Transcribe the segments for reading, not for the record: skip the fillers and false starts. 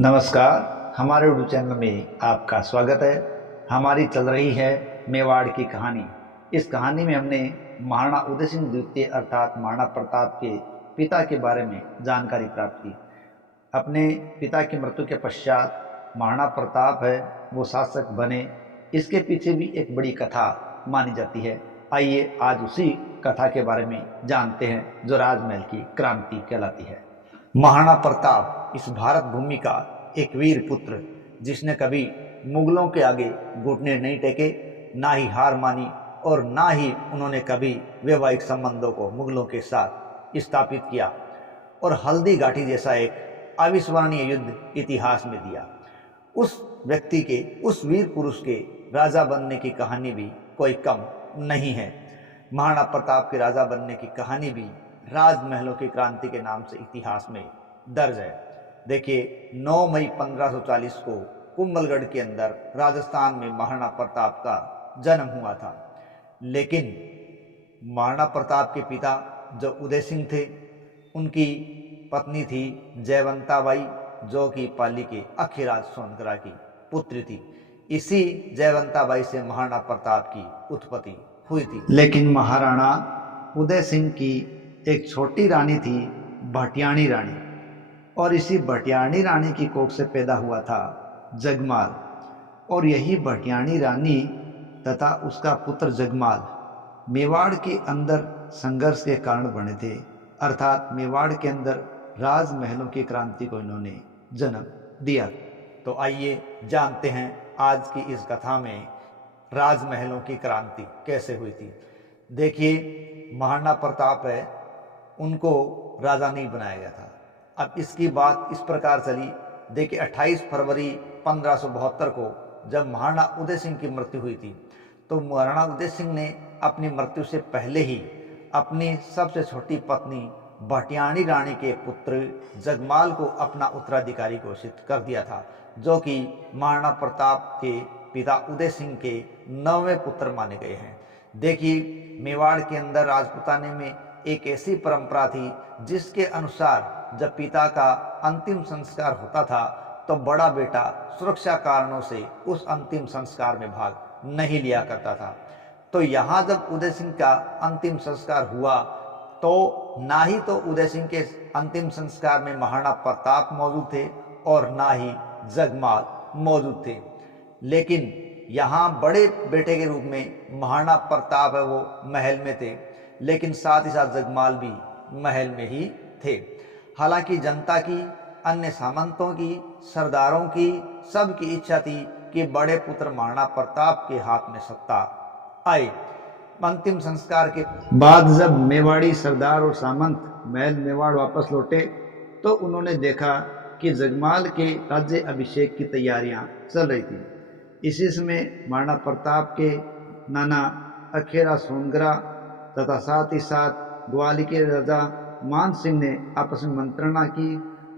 नमस्कार, हमारे YouTube channel में आपका स्वागत है। हमारी चल रही है मेवाड़ की कहानी। इस कहानी में हमने महाराणा उदय सिंह द्वितीय अर्थात महाराणा प्रताप के पिता के बारे में जानकारी प्राप्त की। अपने पिता की मृत्यु के पश्चात महाराणा प्रताप है वो शासक बने। इसके पीछे भी एक बड़ी कथा मानी जाती है। आइए आज उसी कथा के बारे में जानते हैं जो राजमहल की क्रांति कहलाती है। महाराणा प्रताप इस भारत भूमि का एक वीर पुत्र, जिसने कभी मुगलों के आगे घुटने नहीं टेके, ना ही हार मानी और ना ही उन्होंने कभी वैवाहिक संबंधों को मुगलों के साथ स्थापित किया और हल्दी घाटी जैसा एक अविस्मरणीय युद्ध इतिहास में दिया। उस व्यक्ति के, उस वीर पुरुष के राजा बनने की कहानी भी कोई कम नहीं है। महाराणा प्रताप के राजा बनने की कहानी भी राजमहलों की क्रांति के नाम से इतिहास में दर्ज है। देखिए, 9 मई 1540 को कुंभलगढ़ के अंदर राजस्थान में महाराणा प्रताप का जन्म हुआ था। लेकिन महाराणा प्रताप के पिता जो उदय सिंह थे, उनकी पत्नी थी जयवंताबाई, जो कि पाली के अखीराज सोनकरा की पुत्री थी। इसी जयवंताबाई से महाराणा प्रताप की उत्पत्ति हुई थी। लेकिन महाराणा उदय सिंह की एक छोटी रानी थी, भटियाणी रानी, और इसी भटियाणी रानी की कोख से पैदा हुआ था जगमाल। और यही भटियाणी रानी तथा उसका पुत्र जगमाल मेवाड़ के अंदर संघर्ष के कारण बने थे, अर्थात मेवाड़ के अंदर राजमहलों की क्रांति को इन्होंने जन्म दिया। तो आइए जानते हैं आज की इस कथा में राजमहलों की क्रांति कैसे हुई थी। देखिए, महाराणा प्रताप है, उनको राजा नहीं बनाया गया था। अब इसकी बात इस प्रकार चली। देखिए, 28 फरवरी 1572 को जब महाराणा उदय सिंह की मृत्यु हुई थी, तो महाराणा उदय सिंह ने अपनी मृत्यु से पहले ही अपनी सबसे छोटी पत्नी भटियाणी रानी के पुत्र जगमाल को अपना उत्तराधिकारी घोषित कर दिया था, जो कि महाराणा प्रताप के पिता उदय सिंह के 9वें पुत्र माने गए हैं। देखिए, मेवाड़ के अंदर राजपुताने में एक ऐसी परंपरा थी जिसके अनुसार जब पिता का अंतिम संस्कार होता था तो बड़ा बेटा सुरक्षा कारणों से उस अंतिम संस्कार में भाग नहीं लिया करता था। तो यहाँ जब उदय सिंह का अंतिम संस्कार हुआ तो ना ही तो उदय सिंह के अंतिम संस्कार में महाराणा प्रताप मौजूद थे और ना ही जगमाल मौजूद थे। लेकिन यहाँ बड़े बेटे के रूप में महाराणा प्रताप है वो महल में थे, लेकिन साथ ही साथ जगमाल भी महल में ही थे। हालांकि जनता की, अन्य सामंतों की, सरदारों की, सबकी इच्छा थी कि बड़े पुत्र महाराणा प्रताप के हाथ में सत्ता आए। अंतिम संस्कार के बाद जब मेवाड़ी सरदार और सामंत महल मेवाड़ वापस लौटे तो उन्होंने देखा कि जगमाल के राज्य अभिषेक की तैयारियां चल रही थी। इसी समय महाराणा प्रताप के नाना अखेरा सोनगरा तथा साथ ही साथ ग्वालियर के राजा मान सिंह ने आपस में मंत्रणा की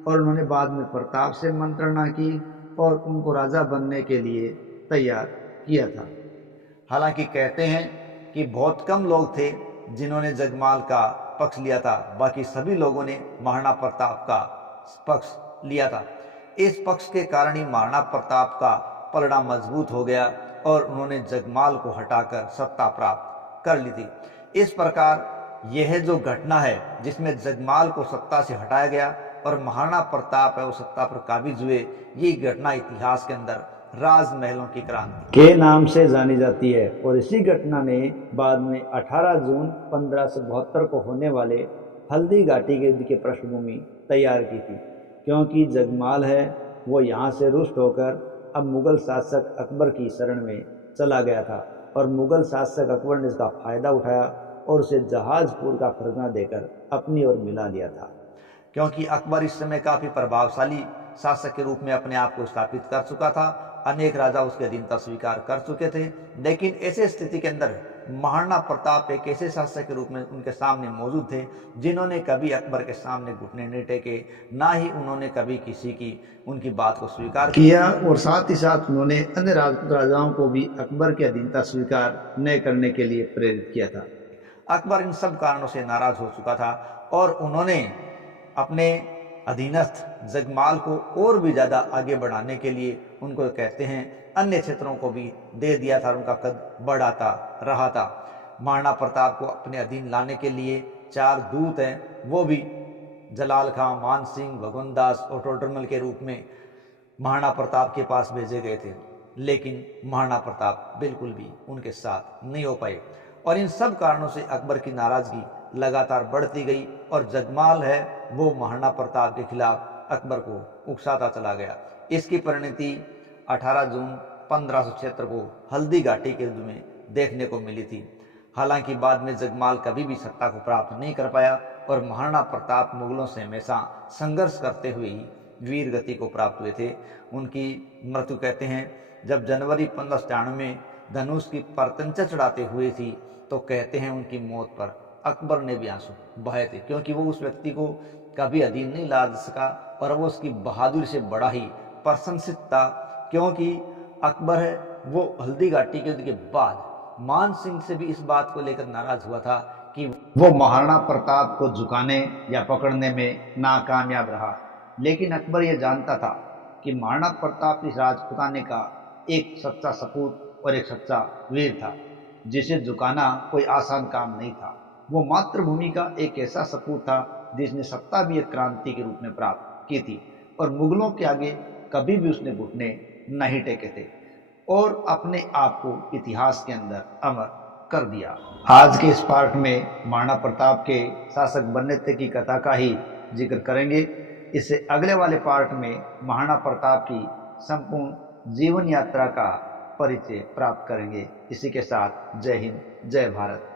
और उन्होंने बाद में प्रताप से मंत्रणा की और उनको राजा बनने के लिए तैयार किया था। हालांकि कहते हैं कि बहुत कम लोग थे जिन्होंने जगमाल का पक्ष लिया था, बाकी सभी लोगों ने महाराणा प्रताप का पक्ष लिया था। इस पक्ष के कारण ही महाराणा प्रताप का पलड़ा मजबूत हो गया और उन्होंने जगमाल को हटाकर सत्ता प्राप्त कर ली थी। इस प्रकार यह जो घटना है जिसमें जगमाल को सत्ता से हटाया गया और महाराणा प्रताप है वो सत्ता पर काबिज हुए, ये घटना इतिहास के अंदर राजमहलों की क्रांति के नाम से जानी जाती है। और इसी घटना ने बाद में 18 जून 1572 को होने वाले हल्दी घाटी के युद्ध की पृष्ठभूमि तैयार की थी, क्योंकि जगमाल है वो यहाँ से रुष्ट होकर अब मुगल शासक अकबर की शरण में चला गया था और मुगल शासक अकबर ने इसका फायदा उठाया और उसे जहाजपुर का फरमान देकर अपनी ओर मिला लिया था। क्योंकि अकबर इस समय काफ़ी प्रभावशाली शासक के रूप में अपने आप को स्थापित कर चुका था, अनेक राजा उसके अधीनता स्वीकार कर चुके थे। लेकिन ऐसे स्थिति के अंदर महाराणा प्रताप एक ऐसे शासक के रूप में उनके सामने मौजूद थे जिन्होंने कभी अकबर के सामने घुटने नहीं टेके, ना ही उन्होंने कभी किसी की उनकी बात को स्वीकार किया और साथ ही साथ उन्होंने अन्य राजपूत राजाओं को भी अकबर की अधीनता स्वीकार न करने के लिए प्रेरित किया था। अकबर इन सब कारणों से नाराज हो चुका था और उन्होंने अपने अधीनस्थ जगमाल को और भी ज़्यादा आगे बढ़ाने के लिए उनको कहते हैं अन्य क्षेत्रों को भी दे दिया था, उनका कद बढ़ाता रहा था। महाराणा प्रताप को अपने अधीन लाने के लिए 4 दूत हैं, वो भी जलाल खां, मान सिंह, भगवनदास और टोडरमल के रूप में महाराणा प्रताप के पास भेजे गए थे, लेकिन महाराणा प्रताप बिल्कुल भी उनके साथ नहीं हो पाए और इन सब कारणों से अकबर की नाराजगी लगातार बढ़ती गई और जगमाल है वो महाराणा प्रताप के खिलाफ अकबर को उकसाता चला गया। इसकी परिणति 18 जून 1576 को हल्दी घाटी के युद्ध में देखने को मिली थी। हालांकि बाद में जगमाल कभी भी सत्ता को प्राप्त नहीं कर पाया और महाराणा प्रताप मुगलों से हमेशा संघर्ष करते हुए ही वीर गति को प्राप्त हुए थे। उनकी मृत्यु कहते हैं जब जनवरी 1597 में धनुष की परतंचा चढ़ाते हुए थी, तो कहते हैं उनकी मौत पर अकबर ने भी आंसू बहाए थे, क्योंकि वो उस व्यक्ति को कभी अधीन नहीं ला सका और वो उसकी बहादुरी से बड़ा ही प्रशंसित था। क्योंकि अकबर है वो हल्दी घाटी के युद्ध के बाद मान सिंह से भी इस बात को लेकर नाराज हुआ था कि वो महाराणा प्रताप को झुकाने या पकड़ने में नाकामयाब रहा। लेकिन अकबर यह जानता था कि महाराणा प्रताप इस राजपुताने का एक सच्चा सपूत और एक सच्चा वीर था, जिसे झुकाना कोई आसान काम नहीं था। वो मातृभूमि का एक ऐसा सपूत था जिसने सत्ता भी एक क्रांति के रूप में प्राप्त की थी और मुगलों के आगे कभी भी उसने घुटने नहीं टेके थे और अपने आप को इतिहास के अंदर अमर कर दिया। आज के इस पार्ट में महाराणा प्रताप के शासक बनने तक की कथा का ही जिक्र करेंगे। इससे अगले वाले पार्ट में महाराणा प्रताप की संपूर्ण जीवन यात्रा का परिचय प्राप्त करेंगे। इसी के साथ जय हिंद, जय भारत।